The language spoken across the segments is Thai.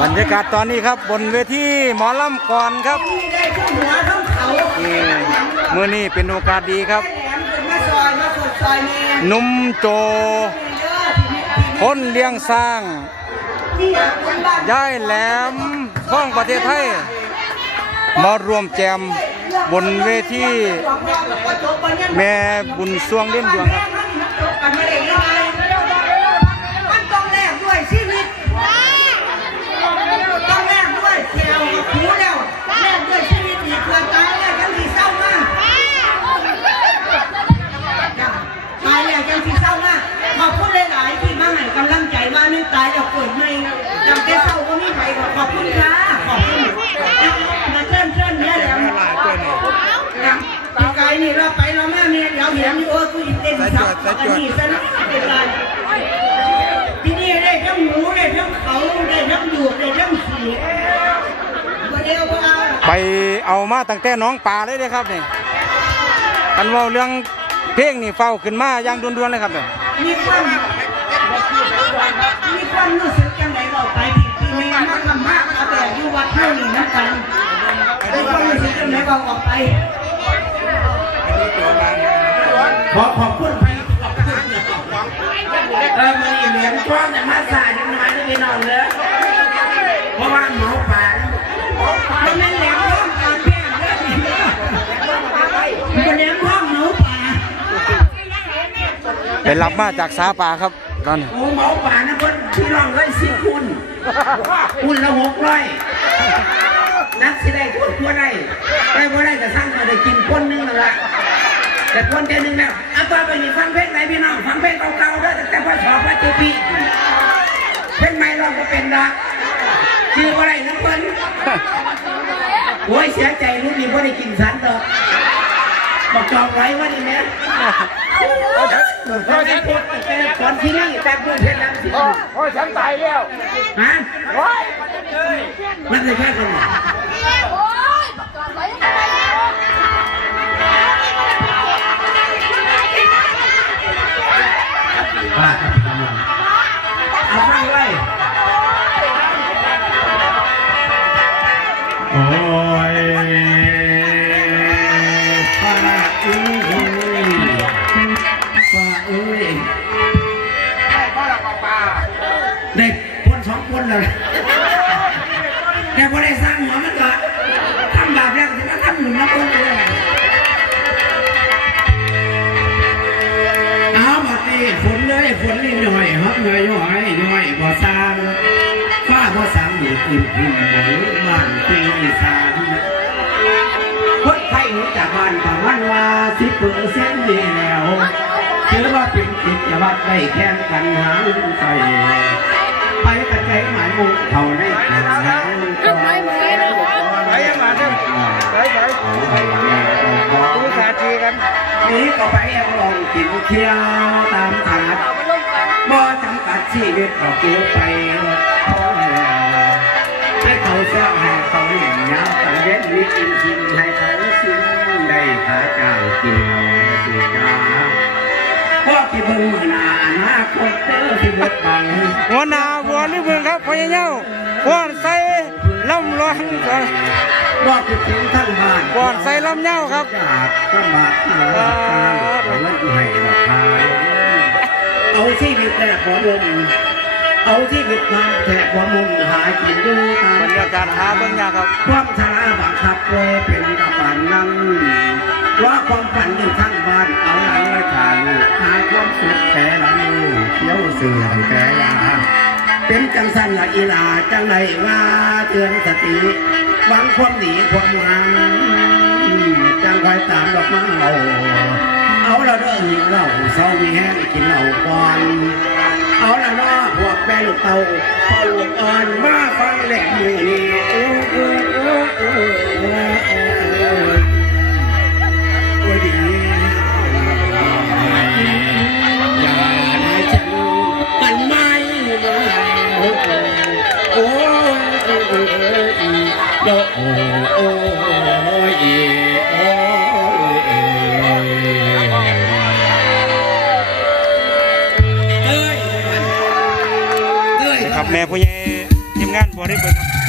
บรรยากาศตอนนี้ครับบนเวทีหมอลำก่อนครับที่ได้ทั้งหัวทั้งเขานี่มื่อนี้เป็นโอกาสดีครับแหลมเป็นมาซอยมาสดซอยแม่หนุ่มโจเยอะที่นี่ที่คนเลี้ยงสร้างนี่อยากคนบ้านย้ายแหลมท่องประเทศไทย มารวมแจมบนเวทีแม่บุญสวงเล่นดวงครับ นี่เราไปเราแม่เนี่ยเดี๋ยวเห็นอยู่เออกูยิงเต้นสับอันนี้สนุกเป็นไรที่นี่ได้ทั้งหมูได้ทั้งเขาได้ทั้งหยวกได้ทั้งสีบ่เดียวบ่เอาไปเอามาตั้งแต่น้องป่าเลยเด้ครับนี่กันเว่าเรื่องเพลงนี่เฝ้าขึ้นมาอย่างด่วนๆเลยครับเนี่ยมีความมีความรู้สึกยังไงบอกไปที่ที่แม่มาทำมากเอาแต่อยู่วัดเท่านี้น้ำกันมีความรู้สึกยังไงบอกออกไป ขอขอบคุณไปเออมันอีเหลียมกว้างแต่มาสายจังน่อยนะพี่น้องเด้อเพราะว่าหมอป่ามันแหลมท้องการแพทย์เรื่องนี้มันแหลมท้องหนูป่าไปรับมาจากสาป่าครับตอนนี้โอ้หมอป่านะเพิ่นพี่น้องเลยสิคุณคุณละหกร้อยนักสิได้ทุนตัวได้ได้บ่ได้ก็สร้างก็ได้กินคนนึงนั่นละ แต่คนเดียวนึงแล้วเอาต่อไปนี่ฟังเพลงไหนพี่น้องฟังเพลงเก่าๆเด้อตั้งแต่พ่อสอบปัจจุบันเพลงใหม่เราก็เป็นละชื่อบ่ได้น้ำเพิ่นโอ้ยเสียใจรุ่นนี้ว่าได้กินสันดอกบอกจองไว้ว่านี่แม่เราจะพูดแต่ก่อนที่นี่แต่พูดเพชรน้ำสิโอ้ยฉันตายแล้วฮะมันจะแค่กันเหร ป้าครับกำลังเอาฟังไว้โอ้ยป้าเอ้ยป้าเอ้ยพ่อหลับปลาได้คนสองคนเลย ร้างอยู่อุ่นอุ่นหมุนบ้านปีสามคนไทยหนีจากบ้านประมาณว่าสิบเปอร์เซ็นต์นี่แล้วถือว่าเป็นกิจวัตรได้แข่งกันหาเงินใส่ไปกระจายหมายมุกเขาได้กินน้ำก็ไม่ไม่ไปยังมาเนี่ยไปไปดูสาธีกันนี้ก็ไปยังลองกินเที่ยวตามถนัดบ่จำกัดชีวิตเราเกี่ยวไปให้เขา เสื้อให้เขาเหลี่ยมยาวเขาเย็นวิกินกินให้เขาสิ้นได้หาจ้างกินเอาสุจาพวกที่เบิ่งมือหน้าอนาคตเจอที่เบิดบังหัวหน้าวัวนี่เมืองครับพญาเย้าก่อนใส่ล่ำร้องก่อนบอกไปถึงทั้งบ้านก่อนใส่ล่ำเย้าครับจากก็มาที่เราตามเราไม่ให้ราคาเอาชีวิตแรกหัวมุม เอาชีวิตมาแทกหัวมุมหากินดูตามบรรยากาศหาเบิ่งยากครับ ความชราบังคับเลยเป็นกระบานนั้นว่าความฝันอยู่ข้างบ้านเอาหลังไว้ทานหาความสุขแต่ละมือเที่ยวเสื่อมแต่ยาเป็นจังสันละอีลาจังไหนว่าเตือนสติหวังความหนีความงามจังคอยตามดอกไม้เราเอาละเด้อหิวเราเศร้ามีแห้งกินเหล้าก่อนเอาละเนาะพวกแม่ลูกเต่าพ่อลูกอ่อนมาฟังแหลกมือนี่โอ้โอ้โอ้โอ้โอ้โอ้โอ้ดีอย่าได้ฉันมันไม่มาโอ้โอ้โอ้โอ้โอ้โอ้โอ้ พ่อยิ่ทีมงานบริบูรณ์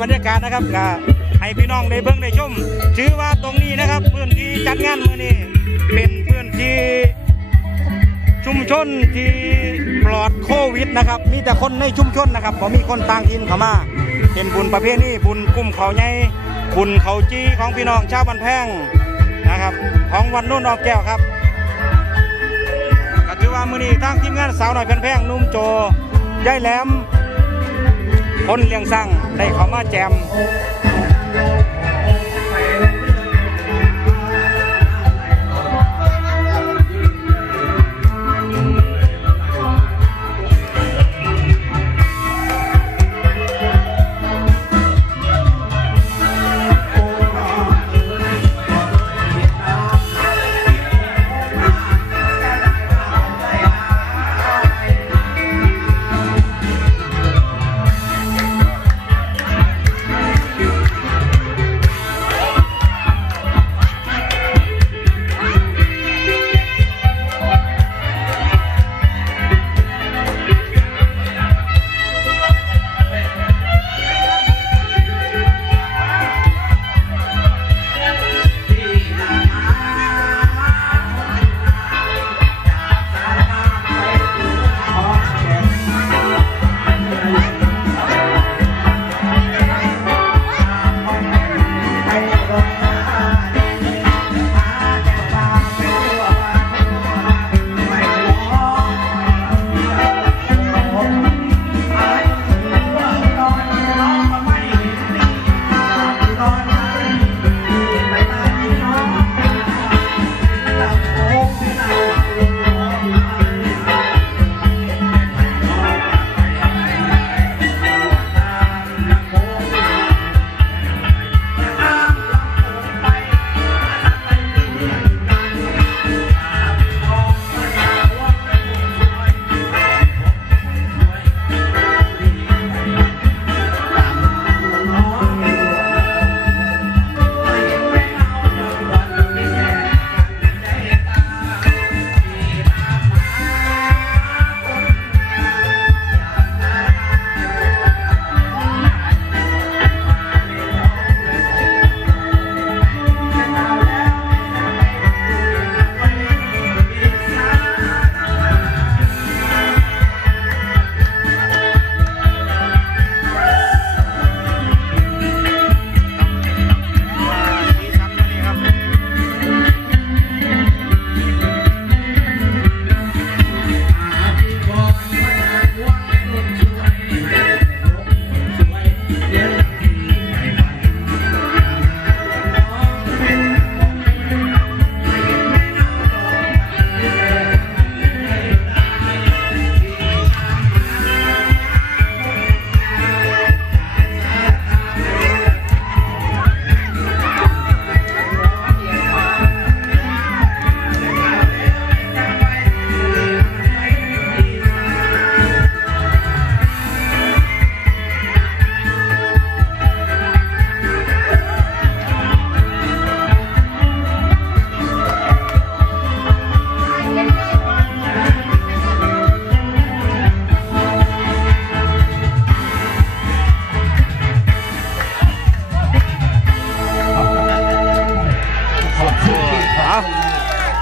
บรรยากาศนะครับก็ให้พี่น้องได้เบิ่งได้ชม ถือว่าตรงนี้นะครับพื้นที่จัดงานมื้อนี้เป็นพื้นที่ชุมชนที่ปลอดโควิดนะครับ มีแต่คนในชุมชนนะครับผมมีคนต่างถิ่นเข้ามาเป็นบุญประเภทนี้บุญกลุ่มเขาใหญ่บุญเขาจี้ของพี่น้องชาวบ้านแพงนะครับ ของวันโน้นออกแก้วครับก็ถือว่ามื้อนี้ทางทีมงานสาวหน่อยแพนแพงนุ่มโจยายแหลม คนเลี้ยงสร้างได้เข้ามาแจม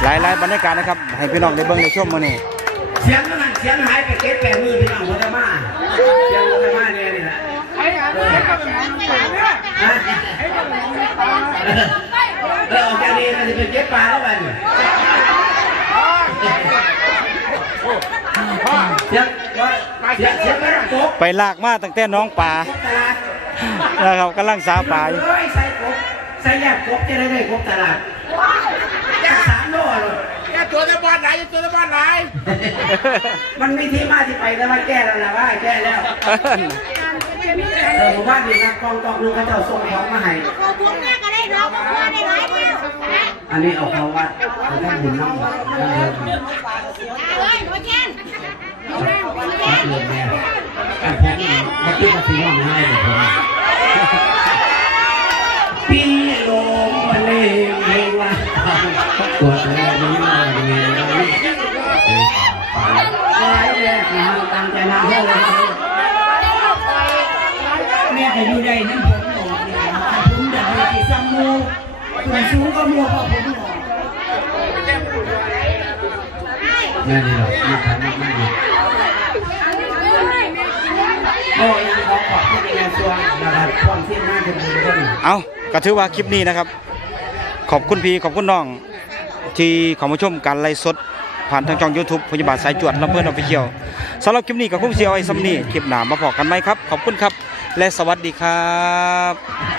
หลายหลายบรรยากาศนะครับ ให้พี่น้องได้เบิ่งได้ชมมื้อนี้เสียงนั่นเสียงหายไปเก็บแปดมือพี่น้องหัวตะมาเสียงหัวตะมาเนี่ยนี่แหละเออออกจากนี้มันจะไปเก็บปลาแล้วมันเสียงว่าเสียงเสียงไม่รักกบไปลากมาตั้งแต่น้องป่ากบตลาดนะครับกำลังสาป่าอยู่เฮ้ยใส่กบใส่แยกกบจะได้ได้กบตลาดจะสาม โลเลยแกตัวในบ้านไหนตัวในบ้านไหน มันมีที่มาที่ไปแต่ว่าแก้แล้วนะว่าแก้แล้วเออผมว่าดีนะกองกองนึงเขาจะเอาส่งของมาให้เอาพวกแม่ก็ได้เนาะพวกแม่ได้หลายเดียวอันนี้เอาเขาวัดเอาท่านบุญน้ำวัดน้ำเดิมเอ้ยหนูเช่นวัดเดิมแม่อันผมนี่วัดที่วัดที่ว่างให้เลยผม ตั้งใจนะเฮ้ยแม่ก็อยู่ได้นั่นผมหนอกเนี่ยผมอยากให้ที่ซ้ำมูผมสูงก็มัวเพราะผมหนอกแม่นี่หรอกมาทำมากมากโอ้ยังขอขอบคุณในงานส่วนนะครับความที่น่าจะดีด้วยเอาก็ถือว่าคลิปนี้นะครับ ขอบคุณพี่ขอบคุณน้องที่ขอมาชมการไลฟ์สด ผ่านทางช่อง YouTube พยาบาลสายจวดลำเพื่อนออฟฟิเชียลสำหรับคลิปนี้กับคุณเสียวไอ้ซัมนี่คลิปหนามาพอกันไหมครับ ขอบคุณครับ และสวัสดีครับ